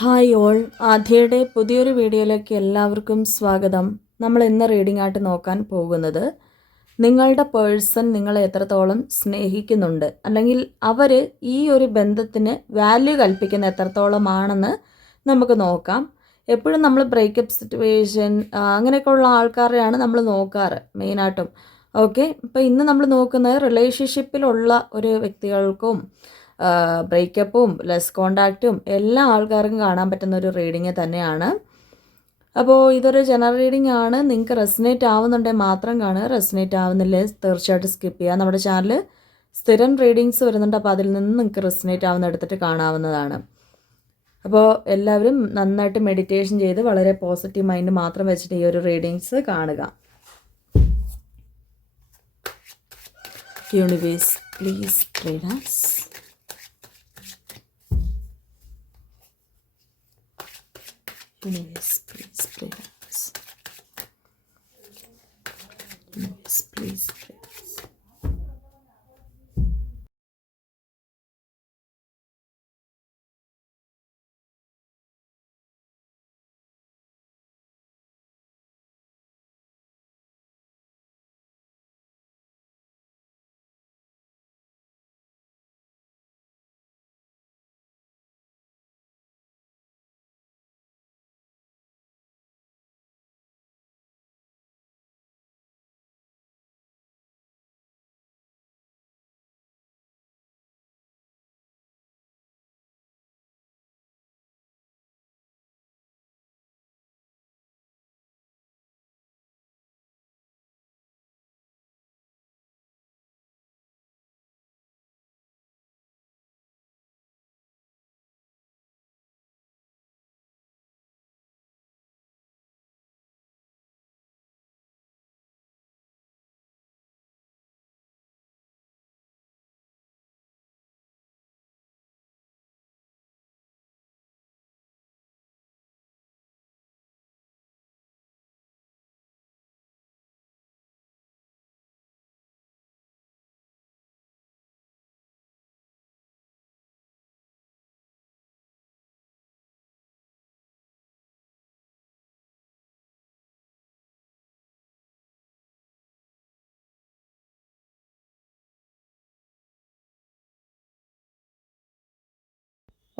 Hi all, ആദ്യയുടെ പുതിയൊരു വീഡിയോയിലേക്ക് എല്ലാവർക്കും സ്വാഗതം. നമ്മൾ ഇന്ന് റീഡിംഗ് ആയിട്ട് നോക്കാൻ പോകുന്നത് നിങ്ങളുടെ പേഴ്സൺ നിങ്ങളെ എത്രത്തോളം സ്നേഹിക്കുന്നുണ്ട്, അല്ലെങ്കിൽ അവർ ഈ ഒരു ബന്ധത്തിന് വാല്യൂ കൽപ്പിക്കുന്ന എത്രത്തോളമാണെന്ന് നമുക്ക് നോക്കാം. എപ്പോഴും നമ്മൾ ബ്രേക്കപ്പ് സിറ്റുവേഷൻ അങ്ങനെയൊക്കെ ഉള്ള ആൾക്കാരെയാണ് നമ്മൾ നോക്കാറ് മെയിനായിട്ടും. ഓക്കെ, അപ്പോൾ ഇന്ന് നമ്മൾ നോക്കുന്നത് റിലേഷൻഷിപ്പിലുള്ള ഒരു വ്യക്തികൾക്കും ബ്രേക്കപ്പും ലെസ് കോണ്ടാക്റ്റും എല്ലാ ആൾക്കാർക്കും കാണാൻ പറ്റുന്ന ഒരു റീഡിങ് തന്നെയാണ്. അപ്പോൾ ഇതൊരു ജനറൽ റീഡിംഗ് ആണ്. നിങ്ങൾക്ക് റെസനേറ്റ് ആവുന്നുണ്ടെങ്കിൽ മാത്രം കാണുക, റെസനേറ്റ് ആവുന്നില്ലേ തീർച്ചയായിട്ടും സ്കിപ്പ് ചെയ്യുക. നമ്മുടെ ചാനൽ സ്ഥിരം റീഡിങ്സ് വരുന്നുണ്ട്, അപ്പോൾ അതിൽ നിന്ന് നിങ്ങൾക്ക് റെസനേറ്റ് ആവുന്ന എടുത്തിട്ട് കാണാവുന്നതാണ്. അപ്പോൾ എല്ലാവരും നന്നായിട്ട് മെഡിറ്റേഷൻ ചെയ്ത് വളരെ പോസിറ്റീവ് മൈൻഡ് മാത്രം വെച്ചിട്ട് ഈ ഒരു റീഡിങ്സ് കാണുക. Universe please guide us. Universe, please pray us. Universe, please pray us.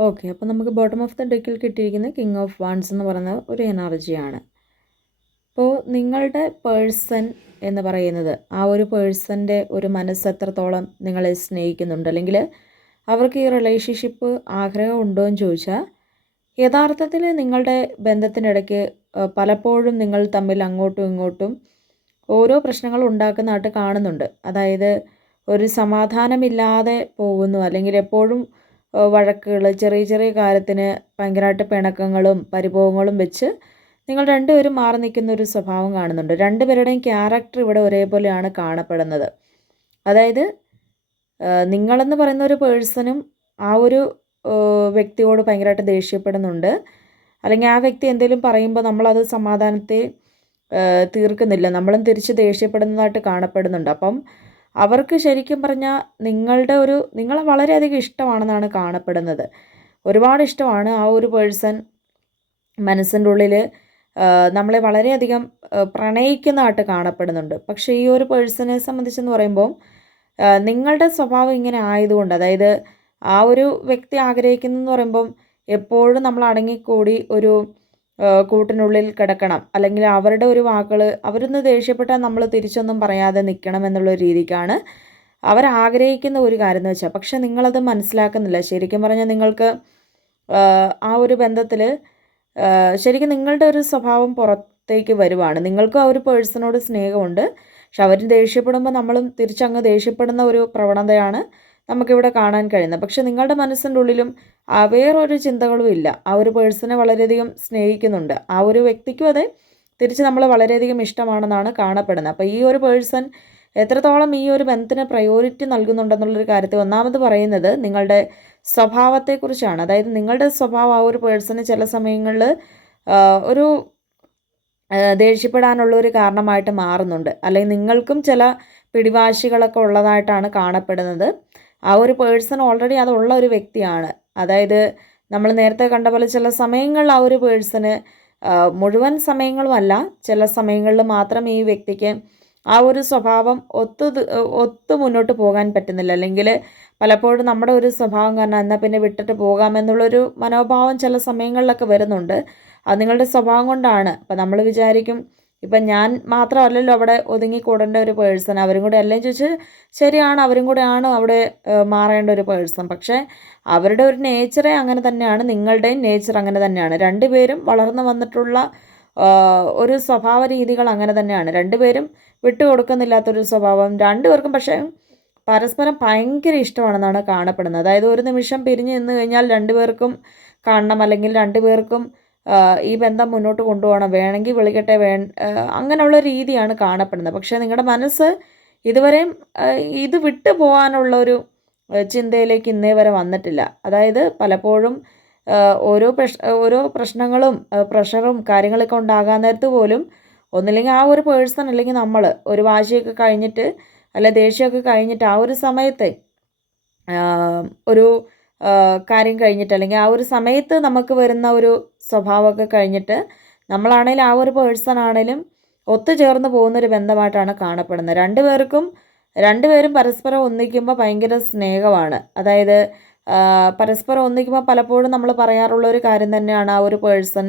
Okay, അപ്പോൾ നമുക്ക് ബോട്ടം ഓഫ് ദ ഡെക്കിൽ കിട്ടിയിരിക്കുന്ന കിങ് ഓഫ് വാൻസ് എന്ന് പറയുന്ന ഒരു എനർജിയാണ്. അപ്പോൾ നിങ്ങളുടെ പേഴ്സൺ എന്ന് പറയുന്നത് ആ ഒരു പേഴ്സൻ്റെ ഒരു മനസ്സ് എത്രത്തോളം നിങ്ങളെ സ്നേഹിക്കുന്നുണ്ട്, അല്ലെങ്കിൽ അവർക്ക് ഈ റിലേഷൻഷിപ്പ് ആഗ്രഹമുണ്ടോ എന്ന് ചോദിച്ചാൽ, യഥാർത്ഥത്തിൽ നിങ്ങളുടെ ബന്ധത്തിനിടയ്ക്ക് പലപ്പോഴും നിങ്ങൾ തമ്മിൽ അങ്ങോട്ടും ഇങ്ങോട്ടും ഓരോ പ്രശ്നങ്ങൾ ഉണ്ടാക്കുന്നതായിട്ട് കാണുന്നുണ്ട്. അതായത് ഒരു സമാധാനമില്ലാതെ പോകുന്നു, അല്ലെങ്കിൽ എപ്പോഴും വഴക്കുകൾ, ചെറിയ ചെറിയ കാര്യത്തിന് ഭയങ്കരമായിട്ട് പിണക്കങ്ങളും പരിഭവങ്ങളും വെച്ച് നിങ്ങൾ രണ്ടുപേരും മാറി നിൽക്കുന്ന ഒരു സ്വഭാവം കാണുന്നുണ്ട്. രണ്ടുപേരുടെയും ക്യാരക്ടർ ഇവിടെ ഒരേപോലെയാണ് കാണപ്പെടുന്നത്. അതായത് നിങ്ങളെന്ന് പറയുന്ന ഒരു പേഴ്സണും ആ ഒരു വ്യക്തിയോട് ഭയങ്കരമായിട്ട് ദേഷ്യപ്പെടുന്നുണ്ട്, അല്ലെങ്കിൽ ആ വ്യക്തി എന്തെങ്കിലും പറയുമ്പോൾ നമ്മളത് സമാധാനത്തെ തീർക്കുന്നില്ല, നമ്മളും തിരിച്ച് ദേഷ്യപ്പെടുന്നതായിട്ട് കാണപ്പെടുന്നുണ്ട്. അപ്പം അവർക്ക് ശരിക്കും പറഞ്ഞാൽ നിങ്ങളെ വളരെയധികം ഇഷ്ടമാണെന്നാണ് കാണപ്പെടുന്നത്. ഒരുപാട് ഇഷ്ടമാണ്. ആ ഒരു പേഴ്സൺ മനസ്സിൻ്റെ ഉള്ളിൽ നമ്മളെ വളരെയധികം പ്രണയിക്കുന്നതായിട്ട് കാണപ്പെടുന്നുണ്ട്. പക്ഷേ ഈ ഒരു പേഴ്സണെ സംബന്ധിച്ചെന്ന് പറയുമ്പോൾ നിങ്ങളുടെ സ്വഭാവം ഇങ്ങനെ ആയതുകൊണ്ട്, അതായത് ആ ഒരു വ്യക്തി ആഗ്രഹിക്കുന്നതെന്ന് പറയുമ്പം എപ്പോഴും നമ്മൾ അടങ്ങിക്കൂടി ഒരു കൂട്ടിനുള്ളിൽ കിടക്കണം, അല്ലെങ്കിൽ അവരുടെ ഒരു വാക്കുകൾ, അവരൊന്ന് ദേഷ്യപ്പെട്ടാൽ നമ്മൾ തിരിച്ചൊന്നും പറയാതെ നിൽക്കണം എന്നുള്ള രീതിക്കാണ് അവരാഗ്രഹിക്കുന്ന ഒരു കാര്യം എന്ന് വെച്ചാൽ. പക്ഷെ നിങ്ങളത് മനസ്സിലാക്കുന്നില്ല. ശരിക്കും പറഞ്ഞാൽ നിങ്ങൾക്ക് ആ ഒരു ബന്ധത്തിൽ ശരിക്കും നിങ്ങളുടെ ഒരു സ്വഭാവം പുറത്തേക്ക് വരുവാണ്. നിങ്ങൾക്കും ആ ഒരു പേഴ്സണോട് സ്നേഹമുണ്ട്, പക്ഷെ അവർ ദേഷ്യപ്പെടുമ്പോൾ നമ്മളും തിരിച്ചങ്ങ് ദേഷ്യപ്പെടുന്ന ഒരു പ്രവണതയാണ് നമുക്കിവിടെ കാണാൻ കഴിയുന്നത്. പക്ഷെ നിങ്ങളുടെ മനസ്സിൻ്റെ ഉള്ളിലും വേറൊരു ചിന്തകളും ഇല്ല. ആ ഒരു പേഴ്സണെ വളരെയധികം സ്നേഹിക്കുന്നുണ്ട്. ആ ഒരു വ്യക്തിക്കും അതെ, തിരിച്ച് നമ്മൾ വളരെയധികം ഇഷ്ടമാണെന്നാണ് കാണപ്പെടുന്നത്. അപ്പോൾ ഈ ഒരു പേഴ്സൺ എത്രത്തോളം ഈ ഒരു ബന്ധത്തിന് പ്രയോറിറ്റി നൽകുന്നുണ്ടെന്നുള്ളൊരു കാര്യത്തിൽ ഒന്നാമത് പറയുന്നത് നിങ്ങളുടെ സ്വഭാവത്തെക്കുറിച്ചാണ്. അതായത് നിങ്ങളുടെ സ്വഭാവം ആ ഒരു പേഴ്സണ് ചില സമയങ്ങളിൽ ഒരു ദേഷ്യപ്പെടാനുള്ള ഒരു കാരണമായിട്ട് മാറുന്നുണ്ട്, അല്ലെങ്കിൽ നിങ്ങൾക്കും ചില പിടിവാശികളൊക്കെ ഉള്ളതായിട്ടാണ് കാണപ്പെടുന്നത്. ആ ഒരു പേഴ്സൺ ഓൾറെഡി അതുള്ള ഒരു വ്യക്തിയാണ്. അതായത് നമ്മൾ നേരത്തെ കണ്ട പോലെ ചില സമയങ്ങളിൽ ആ ഒരു പേഴ്സണ് മുഴുവൻ സമയങ്ങളും അല്ല, ചില സമയങ്ങളിൽ മാത്രം ഈ വ്യക്തിക്ക് ആ ഒരു സ്വഭാവം ഒത്തു മുന്നോട്ട് പോകാൻ പറ്റുന്നില്ല. അല്ലെങ്കിൽ പലപ്പോഴും നമ്മുടെ ഒരു സ്വഭാവം കാരണം എന്നാൽ പിന്നെ വിട്ടിട്ട് പോകാമെന്നുള്ളൊരു മനോഭാവം ചില സമയങ്ങളിലൊക്കെ വരുന്നുണ്ട്. അത് നിങ്ങളുടെ സ്വഭാവം കൊണ്ടാണ്. അപ്പം നമ്മൾ വിചാരിക്കും ഇപ്പം ഞാൻ മാത്രമല്ലല്ലോ അവിടെ ഒതുങ്ങിക്കൂടേണ്ട ഒരു പേഴ്സൺ, അവരും കൂടെ അല്ലേ ചോദിച്ചാൽ ശരിയാണ്, അവരും കൂടെ ആണ് അവിടെ മാറേണ്ട ഒരു പേഴ്സൺ. പക്ഷേ അവരുടെ ഒരു നേച്ചറേ അങ്ങനെ തന്നെയാണ്, നിങ്ങളുടെയും നേച്ചർ അങ്ങനെ തന്നെയാണ്. രണ്ടുപേരും വളർന്നു വന്നിട്ടുള്ള ഒരു സ്വഭാവ രീതികൾ അങ്ങനെ തന്നെയാണ്. രണ്ടുപേരും വിട്ടുകൊടുക്കുന്നില്ലാത്തൊരു സ്വഭാവം രണ്ടുപേർക്കും. പക്ഷേ പരസ്പരം ഭയങ്കര ഇഷ്ടമാണെന്നാണ് കാണപ്പെടുന്നത്. അതായത് ഒരു നിമിഷം പിരിഞ്ഞു നിന്ന് കഴിഞ്ഞാൽ രണ്ടുപേർക്കും കാണണം, അല്ലെങ്കിൽ രണ്ടുപേർക്കും ഈ ബന്ധം മുന്നോട്ട് കൊണ്ടുപോകണം, വേണമെങ്കിൽ വിളിക്കട്ടെ, അങ്ങനെയുള്ള രീതിയാണ് കാണപ്പെടുന്നത്. പക്ഷേ നിങ്ങളുടെ മനസ്സ് ഇതുവരെയും ഇത് വിട്ടു പോകാനുള്ളൊരു ചിന്തയിലേക്ക് ഇന്നേ വരെ വന്നിട്ടില്ല. അതായത് പലപ്പോഴും ഓരോ പ്രശ്നങ്ങളും പ്രഷറും കാര്യങ്ങളൊക്കെ ഉണ്ടാകാൻ നേരത്ത് പോലും ഒന്നില്ലെങ്കിൽ ആ ഒരു പേഴ്സൺ അല്ലെങ്കിൽ നമ്മൾ ഒരു വാശിയൊക്കെ കഴിഞ്ഞിട്ട് അല്ല ദേഷ്യമൊക്കെ കഴിഞ്ഞിട്ട് ആ ഒരു സമയത്ത് ഒരു കാര്യം കഴിഞ്ഞിട്ട് അല്ലെങ്കിൽ ആ ഒരു സമയത്ത് നമുക്ക് വരുന്ന ഒരു സ്വഭാവമൊക്കെ കഴിഞ്ഞിട്ട് നമ്മളാണേലും ആ ഒരു പേഴ്സൺ ആണേലും ഒത്തുചേർന്ന് പോകുന്നൊരു ബന്ധമായിട്ടാണ് കാണപ്പെടുന്നത്. രണ്ടുപേരും പരസ്പരം ഒന്നിക്കുമ്പോൾ ഭയങ്കര സ്നേഹമാണ്. അതായത് പരസ്പരം ഒന്നിക്കുമ്പോൾ പലപ്പോഴും നമ്മൾ പറയാറുള്ള ഒരു കാര്യം തന്നെയാണ്, ആ ഒരു പേഴ്സൺ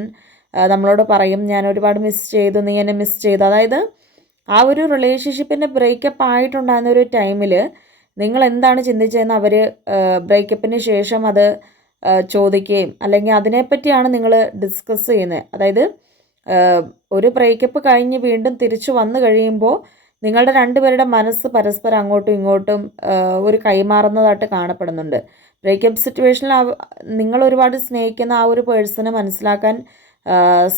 നമ്മളോട് പറയും ഞാൻ ഒരുപാട് മിസ് ചെയ്തു, നീ എന്നെ മിസ് ചെയ്തു. അതായത് ആ ഒരു റിലേഷൻഷിപ്പിൻ്റെ ബ്രേക്കപ്പ് ആയിട്ടുണ്ടാകുന്ന ഒരു ടൈമിൽ നിങ്ങൾ എന്താണ് ചിന്തിച്ചതെന്ന് അവർ ബ്രേക്കപ്പിന് ശേഷം അത് ചോദിക്കുകയും അല്ലെങ്കിൽ അതിനെപ്പറ്റിയാണ് നിങ്ങൾ ഡിസ്കസ് ചെയ്യുന്നത്. അതായത് ഒരു ബ്രേക്കപ്പ് കഴിഞ്ഞ് വീണ്ടും തിരിച്ചു വന്നു കഴിയുമ്പോൾ നിങ്ങളുടെ രണ്ടുപേരുടെ മനസ്സ് പരസ്പരം അങ്ങോട്ടും ഇങ്ങോട്ടും ഒരു കൈമാറുന്നതായിട്ട് കാണപ്പെടുന്നുണ്ട്. ബ്രേക്കപ്പ് സിറ്റുവേഷനിൽ നിങ്ങൾ ഒരുപാട് സ്നേഹിക്കുന്ന ആ ഒരു പേഴ്സണെ മനസ്സിലാക്കാൻ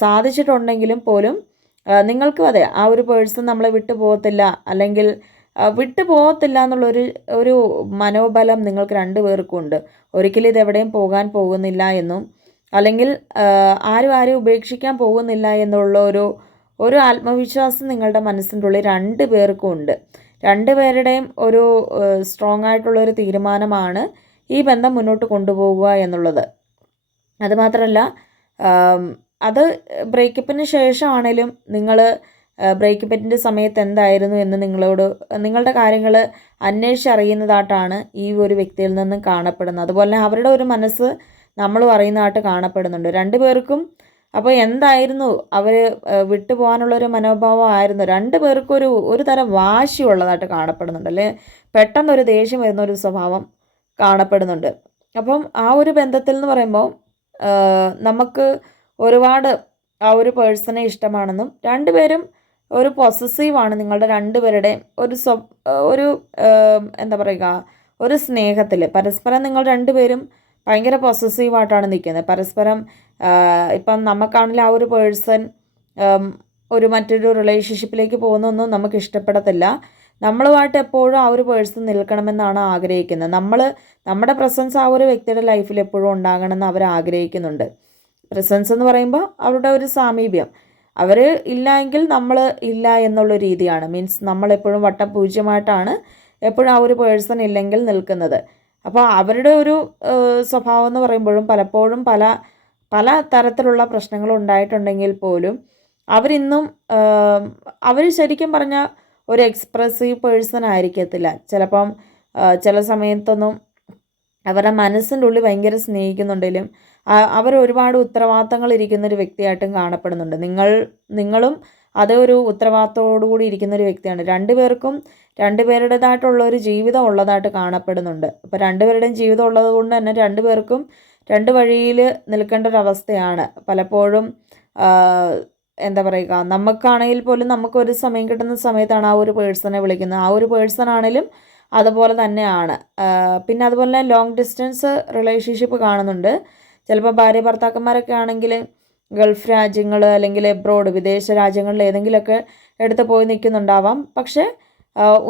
സാധിച്ചിട്ടുണ്ടെങ്കിലും പോലും നിങ്ങൾക്കും അതെ ആ ഒരു പേഴ്സൺ നമ്മളെ വിട്ടു പോകത്തില്ല, അല്ലെങ്കിൽ വിട്ടു പോകത്തില്ല എന്നുള്ളൊരു മനോബലം നിങ്ങൾക്ക് രണ്ടുപേർക്കും ഉണ്ട്. ഒരിക്കലും ഇതെവിടെയും പോകാൻ പോകുന്നില്ല എന്നും അല്ലെങ്കിൽ ആരും ഉപേക്ഷിക്കാൻ പോകുന്നില്ല എന്നുള്ള ഒരു ആത്മവിശ്വാസം നിങ്ങളുടെ മനസ്സിൻ്റെ ഉള്ളിൽ രണ്ടുപേർക്കും ഉണ്ട്. രണ്ടുപേരുടെയും ഒരു സ്ട്രോങ് ആയിട്ടുള്ളൊരു തീരുമാനമാണ് ഈ ബന്ധം മുന്നോട്ട് കൊണ്ടുപോകുക എന്നുള്ളത്. അതുമാത്രമല്ല അത് ബ്രേക്കപ്പിന് ശേഷമാണേലും നിങ്ങൾ ബ്രേക്കപ്പിൻ്റെ സമയത്ത് എന്തായിരുന്നു എന്ന് നിങ്ങളുടെ കാര്യങ്ങൾ അന്വേഷിച്ചറിയുന്നതായിട്ടാണ് ഈ ഒരു വ്യക്തിയിൽ നിന്നും കാണപ്പെടുന്നത്. അതുപോലെ അവരുടെ ഒരു മനസ്സ് നമ്മളും അറിയുന്നതായിട്ട് കാണപ്പെടുന്നുണ്ട് രണ്ടുപേർക്കും. അപ്പോൾ എന്തായിരുന്നു അവർ വിട്ടുപോകാനുള്ളൊരു മനോഭാവമായിരുന്നു, രണ്ടുപേർക്കും ഒരു തരം വാശിയുള്ളതായിട്ട് കാണപ്പെടുന്നുണ്ട്, അല്ലേ പെട്ടെന്നൊരു ദേഷ്യം വരുന്നൊരു സ്വഭാവം കാണപ്പെടുന്നുണ്ട്. അപ്പം ആ ഒരു ബന്ധത്തിൽ എന്ന് പറയുമ്പോൾ നമുക്ക് ഒരുപാട് ആ ഒരു പേഴ്സണെ ഇഷ്ടമാണെന്നും രണ്ടുപേരും ഒരു പൊസസീവാണ്. നിങ്ങളുടെ രണ്ടുപേരുടെയും ഒരു എന്താ പറയുക, ഒരു സ്നേഹത്തിൽ പരസ്പരം നിങ്ങൾ രണ്ടുപേരും ഭയങ്കര പൊസസീവായിട്ടാണ് നിൽക്കുന്നത്. പരസ്പരം ഇപ്പം നമുക്കാണെങ്കിൽ ആ ഒരു പേഴ്സൺ മറ്റൊരു റിലേഷൻഷിപ്പിലേക്ക് പോകുന്നൊന്നും നമുക്ക് ഇഷ്ടപ്പെടത്തില്ല. നമ്മളുമായിട്ട് എപ്പോഴും ആ ഒരു പേഴ്സൺ നിൽക്കണമെന്നാണ് ആഗ്രഹിക്കുന്നത്. നമ്മുടെ പ്രസൻസ് ആ ഒരു വ്യക്തിയുടെ ലൈഫിൽ എപ്പോഴും ഉണ്ടാകണമെന്ന് അവർ ആഗ്രഹിക്കുന്നുണ്ട്. പ്രസൻസ് എന്ന് പറയുമ്പോൾ അവരുടെ ഒരു സാമീപ്യം, അവർ ഇല്ല എങ്കിൽ നമ്മൾ ഇല്ല എന്നുള്ള രീതിയാണ്. മീൻസ് നമ്മളെപ്പോഴും വട്ടപൂജ്യമായിട്ടാണ് എപ്പോഴും ആ ഒരു പേഴ്സൺ ഇല്ലെങ്കിൽ നിൽക്കുന്നത്. അപ്പോൾ അവരുടെ ഒരു സ്വഭാവം എന്ന് പറയുമ്പോഴും പലപ്പോഴും പല തരത്തിലുള്ള പ്രശ്നങ്ങൾ ഉണ്ടായിട്ടുണ്ടെങ്കിൽ പോലും അവരിന്നും അവർ ശരിക്കും പറഞ്ഞാൽ ഒരു എക്സ്പ്രസീവ് പേഴ്സൺ ആയിരിക്കത്തില്ല. ചിലപ്പം ചില സമയത്തൊന്നും അവരുടെ മനസ്സിൻ്റെ ഉള്ളിൽ ഭയങ്കര സ്നേഹിക്കുന്നുണ്ടെങ്കിലും അവർ ഒരുപാട് ഉത്തരവാദിത്തങ്ങൾ ഇരിക്കുന്നൊരു വ്യക്തിയായിട്ടും കാണപ്പെടുന്നുണ്ട്. നിങ്ങളും അതേ ഒരു ഉത്തരവാദിത്തത്തോടു കൂടി ഇരിക്കുന്നൊരു വ്യക്തിയാണ്. രണ്ടുപേർക്കും രണ്ടുപേരുടേതായിട്ടുള്ളൊരു ജീവിതം ഉള്ളതായിട്ട് കാണപ്പെടുന്നുണ്ട്. അപ്പോൾ രണ്ടുപേരുടെയും ജീവിതം ഉള്ളത് കൊണ്ട് തന്നെ രണ്ടുപേർക്കും രണ്ട് വഴിയിൽ നിൽക്കേണ്ട ഒരവസ്ഥയാണ്. പലപ്പോഴും എന്താ പറയുക, നമുക്കാണെങ്കിൽ പോലും നമുക്കൊരു സമയം കിട്ടുന്ന സമയത്താണ് ആ ഒരു പേഴ്സണെ വിളിക്കുന്നത്. ആ ഒരു പേഴ്സൺ ആണെങ്കിലും അതുപോലെ തന്നെയാണ്. പിന്നെ അതുപോലെ തന്നെ ലോങ് ഡിസ്റ്റൻസ് റിലേഷൻഷിപ്പ് കാണുന്നുണ്ട്. ചിലപ്പോൾ ഭാര്യ ഭർത്താക്കന്മാരൊക്കെ ആണെങ്കിൽ ഗൾഫ് രാജ്യങ്ങൾ അല്ലെങ്കിൽ എബ്രോഡ് വിദേശ രാജ്യങ്ങളിൽ ഏതെങ്കിലുമൊക്കെ എടുത്ത് പോയി നിൽക്കുന്നുണ്ടാവാം. പക്ഷേ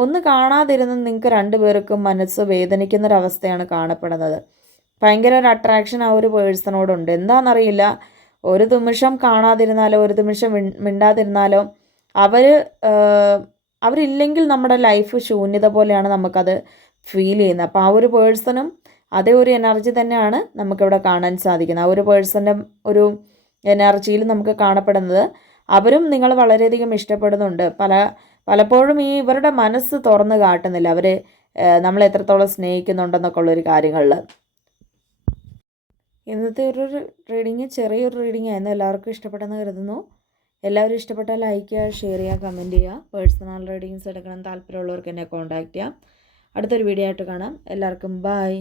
ഒന്ന് കാണാതിരുന്ന് നിങ്ങൾക്ക് രണ്ടുപേർക്കും മനസ്സ് വേദനിക്കുന്നൊരവസ്ഥയാണ് കാണപ്പെടുന്നത്. ഭയങ്കര ഒരു അട്രാക്ഷൻ ആ ഒരു പേഴ്സണോടുണ്ട്. എന്താണെന്നറിയില്ല, ഒരു നിമിഷം കാണാതിരുന്നാലോ ഒരു നിമിഷം മിണ്ടാതിരുന്നാലോ അവരില്ലെങ്കിൽ നമ്മുടെ ലൈഫ് ശൂന്യത പോലെയാണ് നമുക്കത് ഫീൽ ചെയ്യുന്നത്. അപ്പോൾ ആ ഒരു പേഴ്സണും അതേ ഒരു എനർജി തന്നെയാണ് നമുക്കിവിടെ കാണാൻ സാധിക്കുന്നത്. ആ ഒരു പേഴ്സൻ്റെ ഒരു എനർജിയിൽ നമുക്ക് കാണപ്പെടുന്നത് അവരും നിങ്ങൾ വളരെയധികം ഇഷ്ടപ്പെടുന്നുണ്ട്. പലപ്പോഴും ഇവരുടെ മനസ്സ് തുറന്ന് കാട്ടുന്നില്ല അവർ നമ്മളെ എത്രത്തോളം സ്നേഹിക്കുന്നുണ്ടെന്നൊക്കെ ഉള്ളൊരു കാര്യങ്ങളിൽ. ഇന്നത്തെ ഒരു റീഡിങ് ചെറിയൊരു റീഡിങ് ആയിരുന്നു. എല്ലാവർക്കും ഇഷ്ടപ്പെട്ടെന്ന് കരുതുന്നു. എല്ലാവരും ഇഷ്ടപ്പെട്ടാൽ ലൈക്ക് ചെയ്യുക, ഷെയർ ചെയ്യുക, കമൻറ്റ് ചെയ്യുക. പേഴ്സണൽ റീഡിങ്സ് എടുക്കണം താല്പര്യമുള്ളവർക്ക് എന്നെ കോൺടാക്റ്റ് ചെയ്യാം. അടുത്തൊരു വീഡിയോ ആയിട്ട് കാണാം. എല്ലാവർക്കും ബൈ.